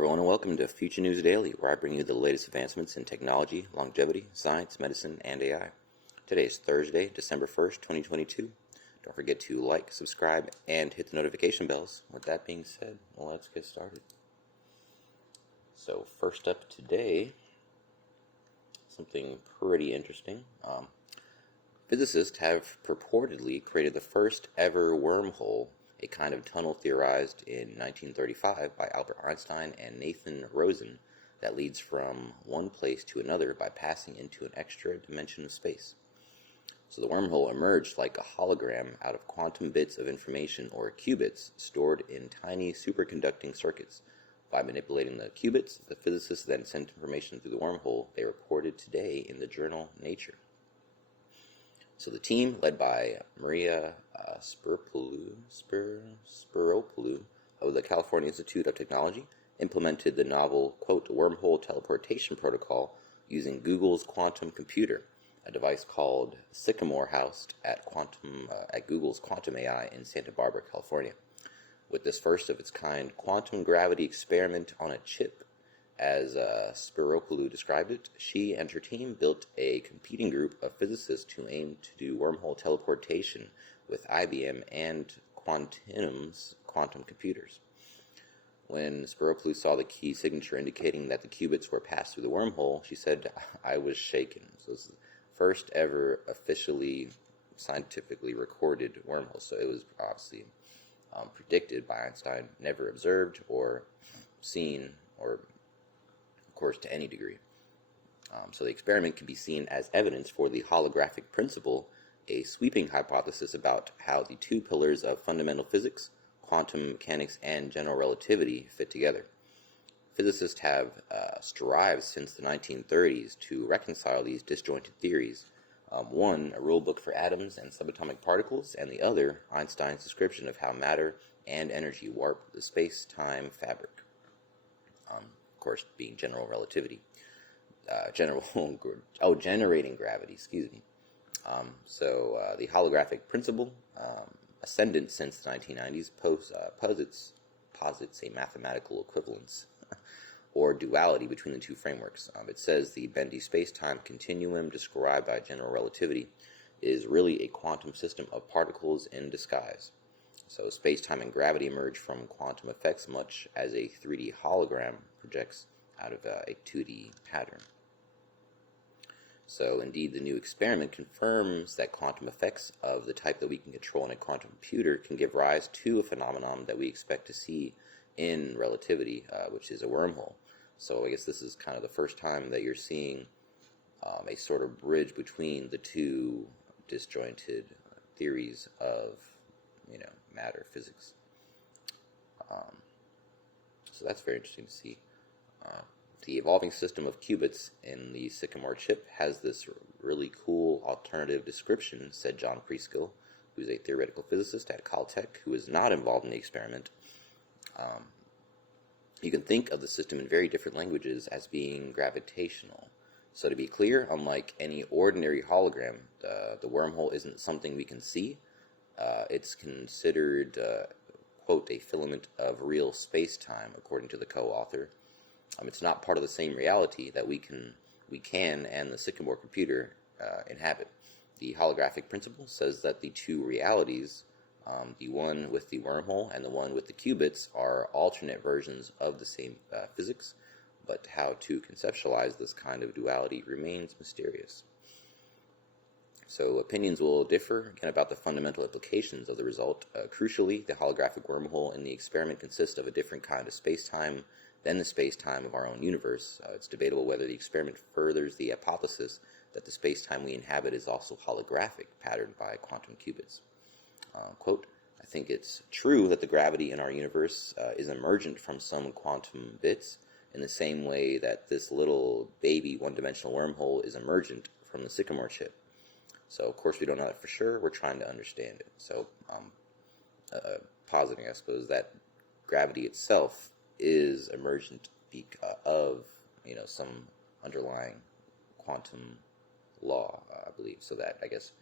everyone, and welcome to Future News Daily, where I bring you the latest advancements in technology, longevity, science, medicine, and AI. Today is Thursday, December 1st, 2022. Don't forget to like, subscribe, and hit the notification bells. With that being said, let's get started. So, first up today, something pretty interesting. Physicists have purportedly created the first ever wormhole, a kind of tunnel theorized in 1935 by Albert Einstein and Nathan Rosen that leads from one place to another by passing into an extra dimension of space. So the wormhole emerged like a hologram out of quantum bits of information, or qubits, stored in tiny superconducting circuits. By manipulating the qubits, the physicists then sent information through the wormhole, they reported today in the journal Nature. So the team, led by Maria Spiropoulou of the California Institute of Technology, implemented the novel, quote, wormhole teleportation protocol using Google's quantum computer, a device called Sycamore housed at Google's Quantum AI in Santa Barbara, California. With this first of its kind quantum gravity experiment on a chip, as Spiropoulou described it, she and her team built a competing group of physicists who aimed to do wormhole teleportation with IBM and Quantinuum's quantum computers. When Spiropoulou saw the key signature indicating that the qubits were passed through the wormhole, she said, "I was shaken." So this is the first ever officially scientifically recorded wormhole. So it was obviously predicted by Einstein, never observed or seen, or of course to any degree. So the experiment can be seen as evidence for the holographic principle, a sweeping hypothesis about how the two pillars of fundamental physics, quantum mechanics, and general relativity fit together. Physicists have strived since the 1930s to reconcile these disjointed theories. One, a rule book for atoms and subatomic particles, and the other, Einstein's description of how matter and energy warp the space-time fabric. Of course, being general relativity. Generating gravity, excuse me. The holographic principle, ascendant since the 1990s, posits a mathematical equivalence or duality between the two frameworks. It says the bendy space-time continuum described by general relativity is really a quantum system of particles in disguise. So space-time and gravity emerge from quantum effects much as a 3D hologram projects out of a 2D pattern. So indeed, the new experiment confirms that quantum effects of the type that we can control in a quantum computer can give rise to a phenomenon that we expect to see in relativity, which is a wormhole. So I guess this is kind of the first time that you're seeing a sort of bridge between the two disjointed theories of, matter physics. So that's very interesting to see. The evolving system of qubits in the Sycamore chip has this really cool alternative description, said John Preskill, who's a theoretical physicist at Caltech, who is not involved in the experiment. You can think of the system in very different languages as being gravitational. So to be clear, unlike any ordinary hologram, the wormhole isn't something we can see. It's considered, quote, a filament of real space-time, according to the co-author. It's not part of the same reality that we can and the Sycamore computer inhabit. The holographic principle says that the two realities, the one with the wormhole and the one with the qubits, are alternate versions of the same physics, but how to conceptualize this kind of duality remains mysterious. So opinions will differ, again, about the fundamental implications of the result. Crucially, the holographic wormhole in the experiment consists of a different kind of space-time than the space-time of our own universe. It's debatable whether the experiment furthers the hypothesis that the space-time we inhabit is also holographic, patterned by quantum qubits. Quote, "I think it's true that the gravity in our universe is emergent from some quantum bits, in the same way that this little baby one-dimensional wormhole is emergent from the Sycamore chip. So, of course, we don't know that for sure. We're trying to understand it." So, positing, I suppose, that gravity itself is emergent of, some underlying quantum law, I believe. So that, I guess,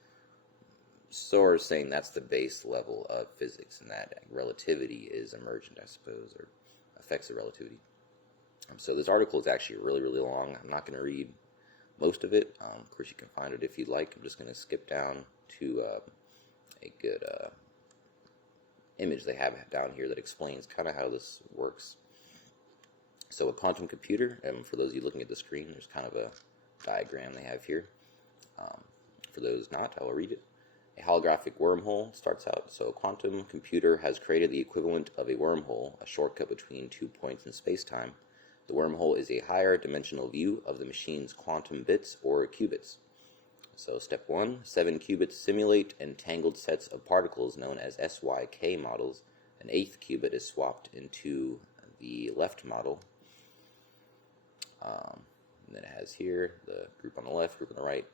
sort of saying that's the base level of physics, and that relativity is emergent, I suppose, or effects of relativity. So this article is actually really, really long. I'm not going to read most of it. Of course, you can find it if you'd like. I'm just going to skip down to a good image they have down here that explains kind of how this works. So a quantum computer, and for those of you looking at the screen, there's kind of a diagram they have here. For those not, I will read it. A holographic wormhole starts out. So a quantum computer has created the equivalent of a wormhole, a shortcut between 2 points in space-time. The wormhole is a higher dimensional view of the machine's quantum bits or qubits. So step 1, 7 qubits simulate entangled sets of particles known as SYK models. An 8th qubit is swapped into the left model. And then it has here the group on the left, group on the right,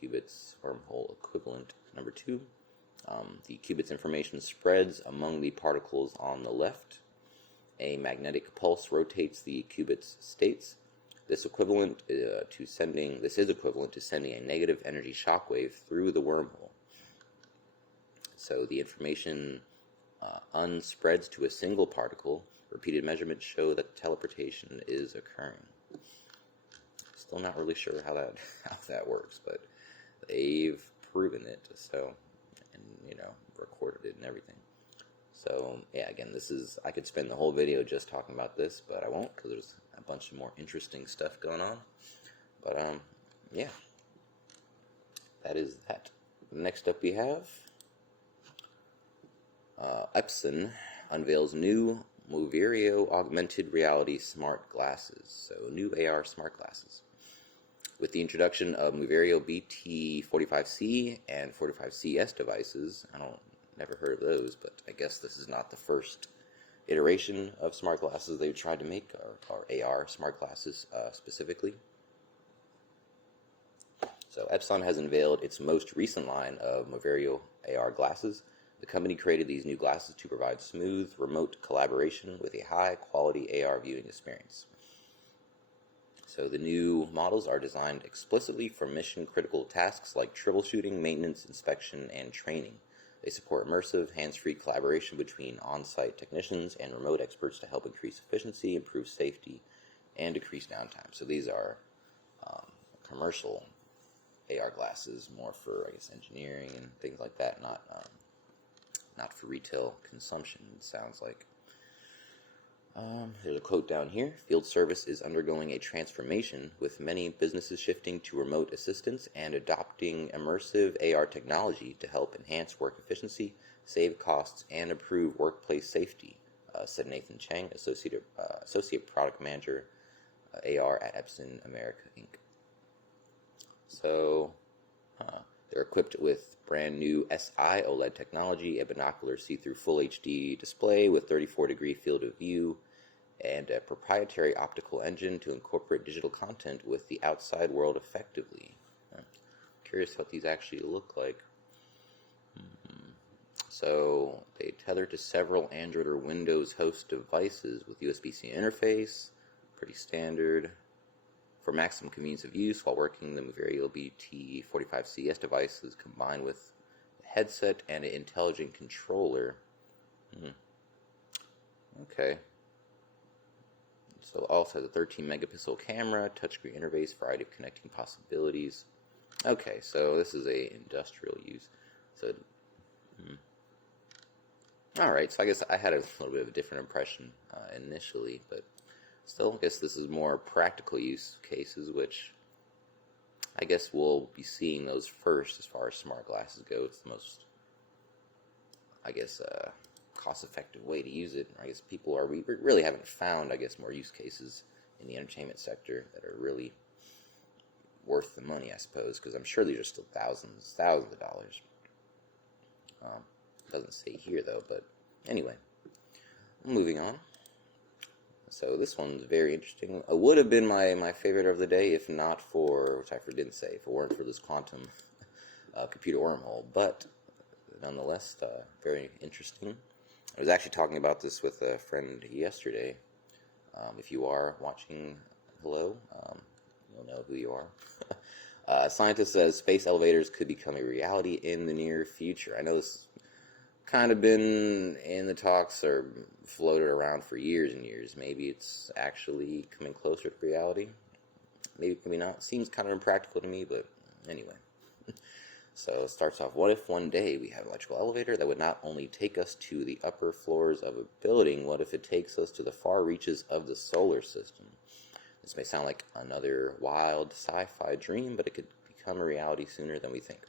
qubits, wormhole equivalent number 2. The qubits information spreads among the particles on the left. A magnetic pulse rotates the qubits states. This is equivalent to sending a negative energy shockwave through the wormhole. So the information unspreads to a single particle. Repeated measurements show that teleportation is occurring. Still not really sure how that works, but they've proven it. So, and recorded it and everything. So yeah, again, I could spend the whole video just talking about this, but I won't because there's a bunch of more interesting stuff going on. But yeah, that is that. Next up we have Epson unveils new Wormhole augmented reality smart glasses. So new AR smart glasses. With the introduction of Wormhole BT45C and 45CS devices, never heard of those, but I guess this is not the first iteration of smart glasses they've tried to make, or AR smart glasses specifically. So Epson has unveiled its most recent line of Wormhole AR glasses. The company created these new glasses to provide smooth, remote collaboration with a high-quality AR viewing experience. So the new models are designed explicitly for mission-critical tasks like troubleshooting, maintenance, inspection, and training. They support immersive, hands-free collaboration between on-site technicians and remote experts to help increase efficiency, improve safety, and decrease downtime. So these are commercial AR glasses, more for, I guess, engineering and things like that, not for retail consumption, it sounds like. There's a quote down here. Field service is undergoing a transformation, with many businesses shifting to remote assistance and adopting immersive AR technology to help enhance work efficiency, save costs, and improve workplace safety, said Nathan Chang, Associate Product Manager, AR at Epson America, Inc. So, they're equipped with brand new SI OLED technology, a binocular see-through full HD display with 34-degree field of view, and a proprietary optical engine to incorporate digital content with the outside world effectively. I'm curious what these actually look like. So they tether to several Android or Windows host devices with USB-C interface, pretty standard. For maximum convenience of use while working, the Wormhole BT45CS devices combined with a headset and an intelligent controller. Okay. So it also has a 13 megapixel camera, touchscreen interface, variety of connecting possibilities. Okay, so this is a industrial use. So, all right. So I guess I had a little bit of a different impression initially, but still, I guess this is more practical use cases, which I guess we'll be seeing those first as far as smart glasses go. It's the most, I guess, cost-effective way to use it. I guess we really haven't found, I guess, more use cases in the entertainment sector that are really worth the money, I suppose, because I'm sure these are still thousands of dollars. Doesn't say here, though, but anyway, moving on. So this one's very interesting. It would have been my favorite of the day if not for, which I didn't say, if it weren't for this quantum computer wormhole, but nonetheless, very interesting. I was actually talking about this with a friend yesterday. If you are watching, hello, you'll know who you are. Scientist says space elevators could become a reality in the near future. I know this is kind of been in the talks or floated around for years and years. Maybe it's actually coming closer to reality. Maybe not. Seems kind of impractical to me, but anyway. So it starts off, what if one day we have an electrical elevator that would not only take us to the upper floors of a building, what if it takes us to the far reaches of the solar system? This may sound like another wild sci-fi dream, but it could become a reality sooner than we think.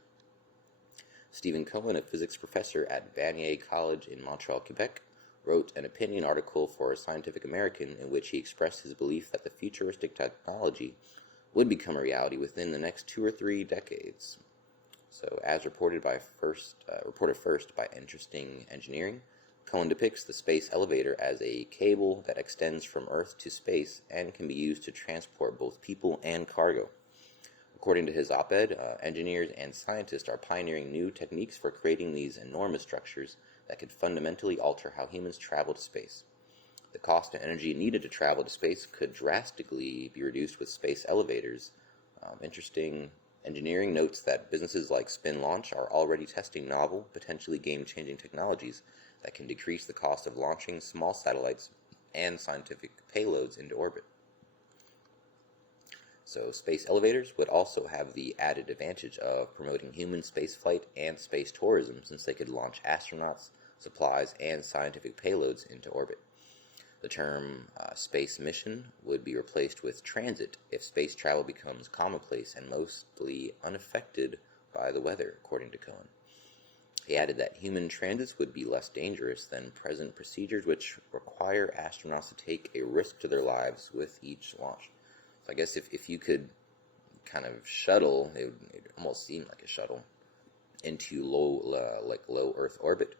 Stephen Cohen, a physics professor at Vanier College in Montreal, Quebec, wrote an opinion article for Scientific American in which he expressed his belief that the futuristic technology would become a reality within the next 2 or 3 decades. So, as reported first by Interesting Engineering, Cohen depicts the space elevator as a cable that extends from Earth to space and can be used to transport both people and cargo. According to his op-ed, engineers and scientists are pioneering new techniques for creating these enormous structures that could fundamentally alter how humans travel to space. The cost and energy needed to travel to space could drastically be reduced with space elevators. Interesting Engineering notes that businesses like Spin Launch are already testing novel, potentially game-changing technologies that can decrease the cost of launching small satellites and scientific payloads into orbit. So space elevators would also have the added advantage of promoting human spaceflight and space tourism, since they could launch astronauts, supplies, and scientific payloads into orbit. The term space mission would be replaced with transit if space travel becomes commonplace and mostly unaffected by the weather, according to Cohen. He added that human transits would be less dangerous than present procedures, which require astronauts to take a risk to their lives with each launch. So I guess if you could kind of shuttle, it would almost seem like a shuttle, into low Earth orbit.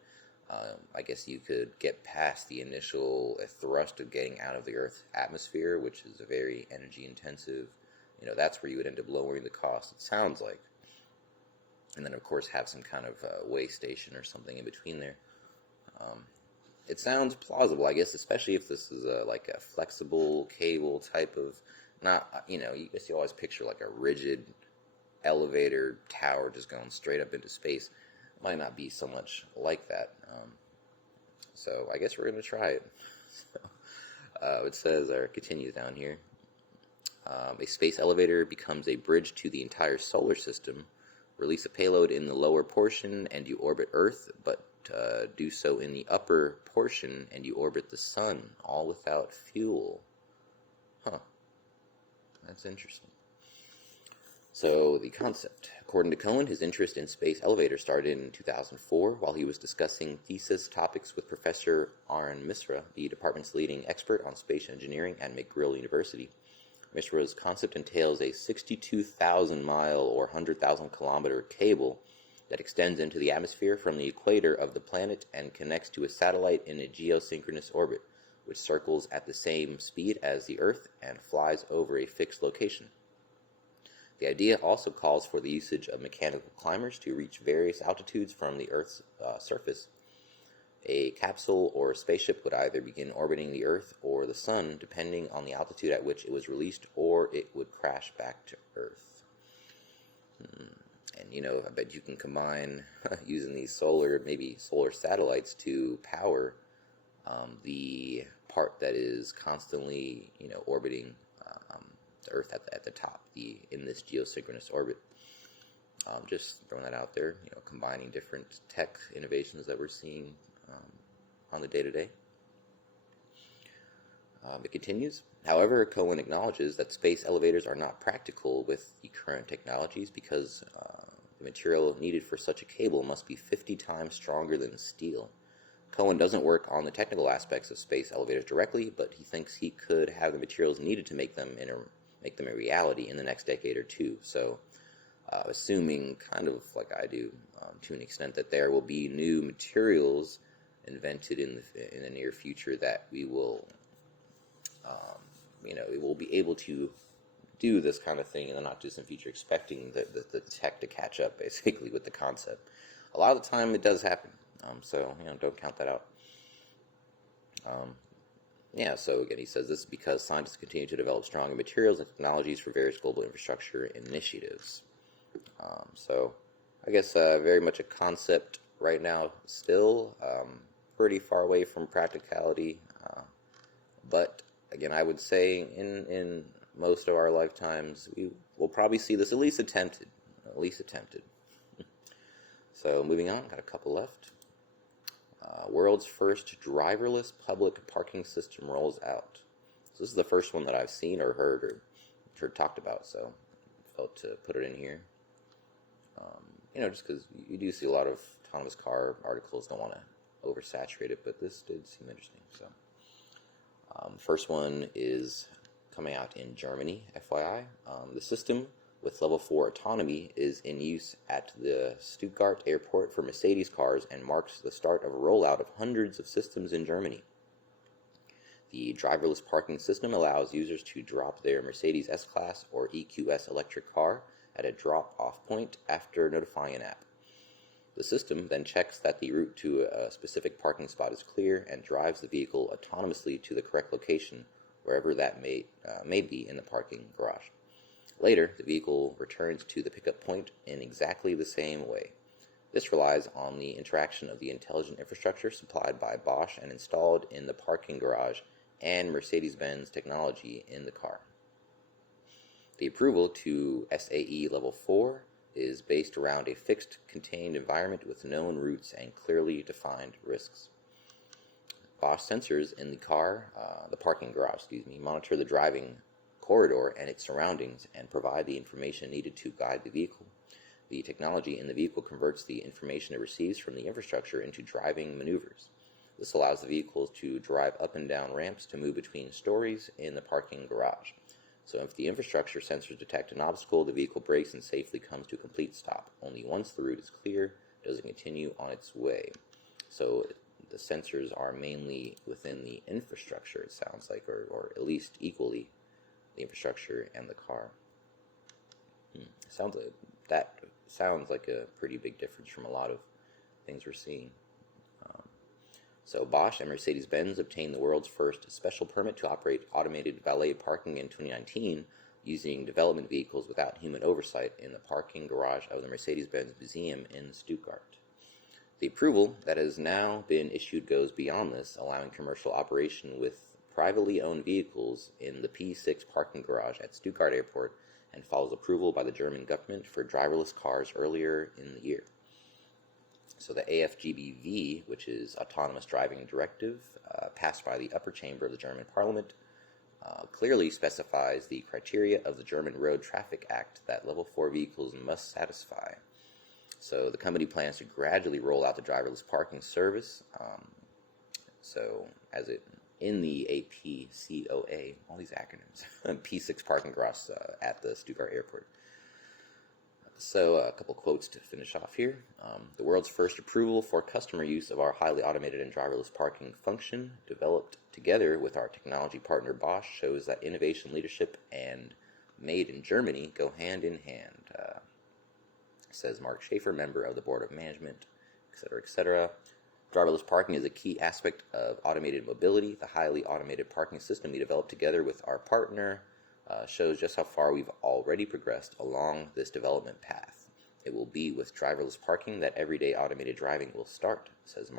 I guess you could get past the initial thrust of getting out of the Earth's atmosphere, which is a very energy intensive. That's where you would end up lowering the cost, it sounds like. And then, of course, have some kind of way station or something in between there. It sounds plausible, I guess, especially if this is like a flexible cable type of, not, you always picture like a rigid elevator tower just going straight up into space. It might not be so much like that. So I guess we're going to try it. It says, or continues down here, a space elevator becomes a bridge to the entire solar system. Release a payload in the lower portion and you orbit Earth, but do so in the upper portion and you orbit the sun, all without fuel. Huh. That's interesting. So, the concept. According to Cohen, his interest in space elevators started in 2004 while he was discussing thesis topics with Professor Arun Misra, the department's leading expert on space engineering at McGill University. Misra's concept entails a 62,000-mile or 100,000-kilometer cable that extends into the atmosphere from the equator of the planet and connects to a satellite in a geosynchronous orbit, which circles at the same speed as the Earth and flies over a fixed location. The idea also calls for the usage of mechanical climbers to reach various altitudes from the Earth's surface. A capsule or a spaceship would either begin orbiting the Earth or the Sun, depending on the altitude at which it was released, or it would crash back to Earth. And, I bet you can combine using these solar satellites to power the part that is constantly, orbiting the Earth at the top, in this geosynchronous orbit. Just throwing that out there, combining different tech innovations that we're seeing on the day-to-day. It continues. However, Cohen acknowledges that space elevators are not practical with the current technologies because the material needed for such a cable must be 50 times stronger than steel. Cohen doesn't work on the technical aspects of space elevators directly, but he thinks he could have the materials needed to make them a reality in the next decade or two. So, assuming, kind of like I do, to an extent, that there will be new materials invented in the near future that we will, we will be able to do this kind of thing in the not distant future, expecting the tech to catch up, basically, with the concept. A lot of the time, it does happen. So, don't count that out. So again, he says this is because scientists continue to develop stronger materials and technologies for various global infrastructure initiatives. So, I guess very much a concept right now still pretty far away from practicality. But again, I would say in most of our lifetimes, we will probably see this at least attempted. At least attempted. So moving on, got a couple left. World's first driverless public parking system rolls out. So this is the first one that I've seen or heard talked about, so I felt to put it in here. Just because you do see a lot of autonomous car articles, don't want to oversaturate it, but this did seem interesting. So, first one is coming out in Germany, FYI. The system with level 4 autonomy is in use at the Stuttgart airport for Mercedes cars and marks the start of a rollout of hundreds of systems in Germany. The driverless parking system allows users to drop their Mercedes S-Class or EQS electric car at a drop-off point after notifying an app. The system then checks that the route to a specific parking spot is clear and drives the vehicle autonomously to the correct location, wherever that may be in the parking garage. Later, the vehicle returns to the pickup point in exactly the same way. This relies on the interaction of the intelligent infrastructure supplied by Bosch and installed in the parking garage and Mercedes-Benz technology in the car. The approval to SAE Level 4 is based around a fixed, contained environment with known routes and clearly defined risks. Bosch sensors in the parking garage, monitor the driving corridor and its surroundings and provide the information needed to guide the vehicle. The technology in the vehicle converts the information it receives from the infrastructure into driving maneuvers. This allows the vehicles to drive up and down ramps to move between stories in the parking garage. So if the infrastructure sensors detect an obstacle, the vehicle brakes and safely comes to a complete stop. Only once the route is clear does it continue on its way. So the sensors are mainly within the infrastructure, it sounds like, or at least equally the infrastructure and the car. That sounds like a pretty big difference from a lot of things we're seeing. So Bosch and Mercedes-Benz obtained the world's first special permit to operate automated valet parking in 2019 using development vehicles without human oversight in the parking garage of the Mercedes-Benz Museum in Stuttgart. The approval that has now been issued goes beyond this, allowing commercial operation with privately owned vehicles in the P6 parking garage at Stuttgart Airport and follows approval by the German government for driverless cars earlier in the year. So the AFGBV, which is Autonomous Driving Directive, passed by the upper chamber of the German parliament, clearly specifies the criteria of the German Road Traffic Act that level 4 vehicles must satisfy. So the company plans to gradually roll out the driverless parking service. In the APCOA, all these acronyms, P6 parking garage at the Stuttgart Airport. So a couple quotes to finish off here. The world's first approval for customer use of our highly automated and driverless parking function, developed together with our technology partner Bosch, shows that innovation leadership and made in Germany go hand in hand, says Mark Schaefer, member of the board of management, etc., etc. Driverless parking is a key aspect of automated mobility. The highly automated parking system we developed together with our partner shows just how far we've already progressed along this development path. It will be with driverless parking that everyday automated driving will start, says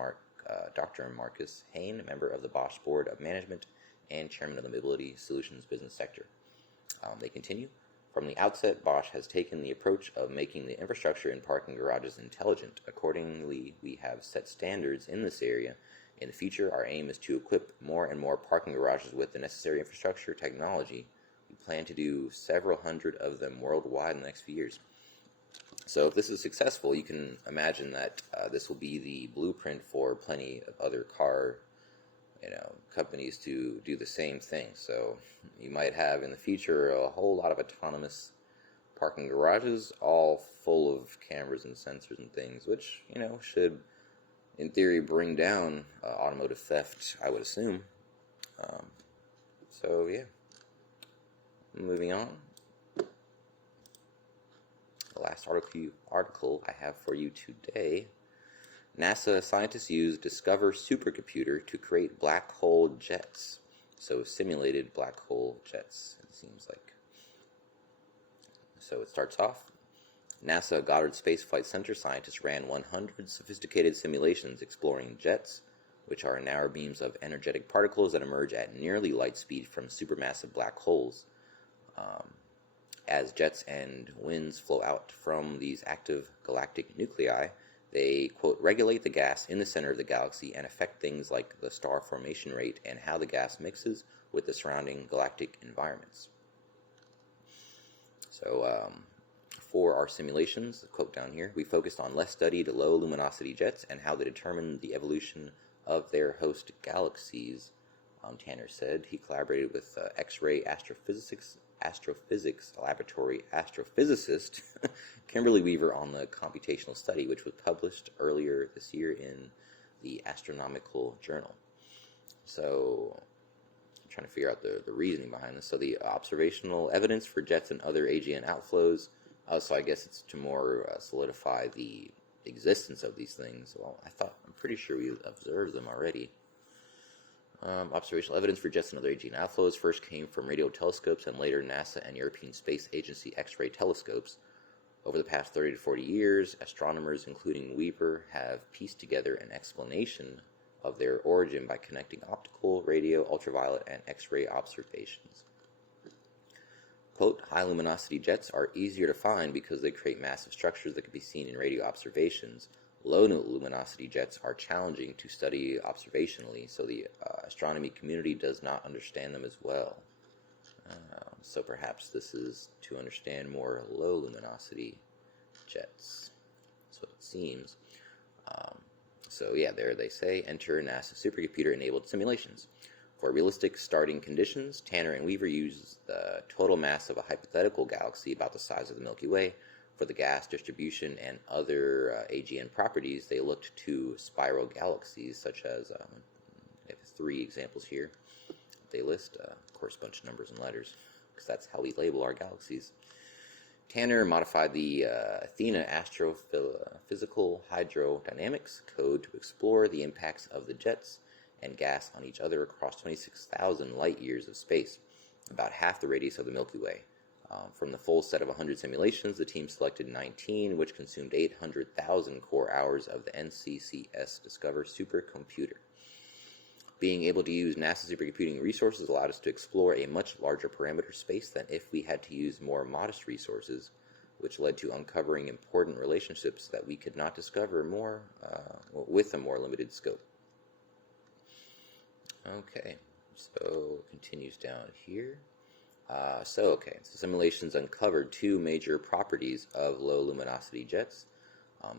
Dr. Marcus Hain, member of the Bosch Board of Management and chairman of the Mobility Solutions business sector. They continue, from the outset, Bosch has taken the approach of making the infrastructure in parking garages intelligent. Accordingly, we have set standards in this area. In the future, our aim is to equip more and more parking garages with the necessary infrastructure technology. We plan to do several hundred of them worldwide in the next few years. So if this is successful, you can imagine that this will be the blueprint for plenty of other car companies to do the same thing. So you might have in the future a whole lot of autonomous parking garages, all full of cameras and sensors and things, which, should, in theory, bring down automotive theft, I would assume. Moving on. The last article I have for you today. NASA scientists use Discover Supercomputer to create black hole jets. So simulated black hole jets, it seems like. So it starts off. NASA Goddard Space Flight Center scientists ran 100 sophisticated simulations exploring jets, which are narrow beams of energetic particles that emerge at nearly light speed from supermassive black holes. As jets and winds flow out from these active galactic nuclei, they, quote, regulate the gas in the center of the galaxy and affect things like the star formation rate and how the gas mixes with the surrounding galactic environments. So, for our simulations, the quote down here, we focused on less studied low luminosity jets and how they determine the evolution of their host galaxies, Tanner said. He collaborated with X-ray astrophysics laboratory astrophysicist Kimberly Weaver on the computational study, which was published earlier this year in the Astronomical Journal. So I'm trying to figure out the reasoning behind this. So the observational evidence for jets and other AGN outflows, so I guess it's to more solidify the existence of these things. Well, I'm pretty sure we observed them already. Observational evidence for jets and other AGN outflows first came from radio telescopes and later NASA and European Space Agency X-ray telescopes. Over the past 30 to 40 years, astronomers, including Weaver, have pieced together an explanation of their origin by connecting optical, radio, ultraviolet, and X-ray observations. Quote, high luminosity jets are easier to find because they create massive structures that can be seen in radio observations. Low luminosity jets are challenging to study observationally, so the astronomy community does not understand them as well. So perhaps this is to understand more low luminosity jets. That's what it seems. So yeah, there they say, enter NASA supercomputer-enabled simulations. For realistic starting conditions, Tanner and Weaver use the total mass of a hypothetical galaxy about the size of the Milky Way. For the gas distribution and other AGN properties, they looked to spiral galaxies, such as, they have 3 examples here. They list, of course, a bunch of numbers and letters, because that's how we label our galaxies. Tanner modified the Athena astrophysical hydrodynamics code to explore the impacts of the jets and gas on each other across 26,000 light years of space, about half the radius of the Milky Way. From the full set of 100 simulations, the team selected 19, which consumed 800,000 core hours of the NCCS Discover supercomputer. Being able to use NASA supercomputing resources allowed us to explore a much larger parameter space than if we had to use more modest resources, which led to uncovering important relationships that we could not discover with a more limited scope. Okay, so it continues down here. So simulations uncovered 2 major properties of low luminosity jets.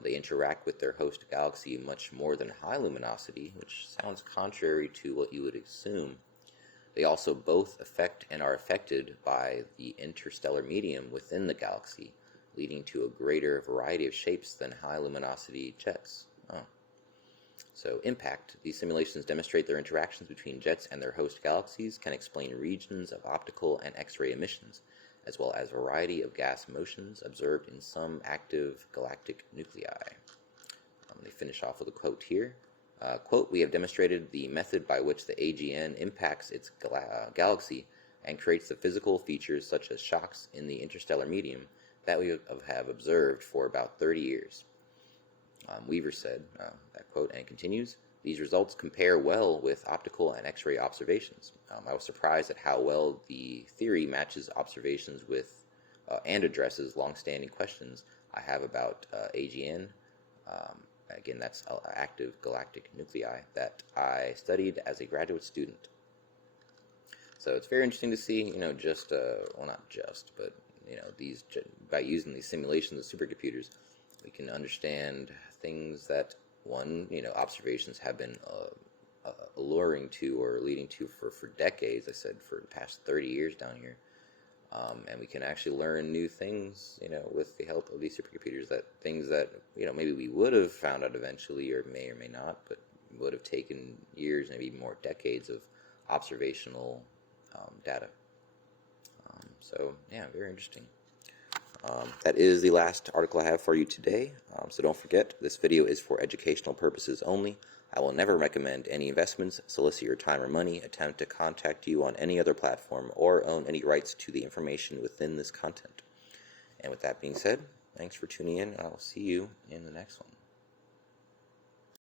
They interact with their host galaxy much more than high luminosity, which sounds contrary to what you would assume. They also both affect and are affected by the interstellar medium within the galaxy, leading to a greater variety of shapes than high luminosity jets. So, impact. These simulations demonstrate their interactions between jets and their host galaxies, can explain regions of optical and X-ray emissions, as well as a variety of gas motions observed in some active galactic nuclei. They finish off with a quote here. Quote, we have demonstrated the method by which the AGN impacts its galaxy and creates the physical features such as shocks in the interstellar medium that we have observed for about 30 years. Weaver said, that quote, and it continues, these results compare well with optical and X-ray observations. I was surprised at how well the theory matches observations with and addresses long-standing questions I have about AGN. Again, that's active galactic nuclei that I studied as a graduate student. So it's very interesting to see, not just, but, by using these simulations of supercomputers, we can understand things that, observations have been alluring to or leading to for decades. I said for the past 30 years down here. And we can actually learn new things, with the help of these supercomputers, things that, maybe we would have found out eventually or may not, but would have taken years, maybe more decades of observational data. So, yeah, very interesting. That is the last article I have for you today, so don't forget, this video is for educational purposes only. I will never recommend any investments, solicit your time or money, attempt to contact you on any other platform, or own any rights to the information within this content. And with that being said, Thanks for tuning in. I'll see you in the next one.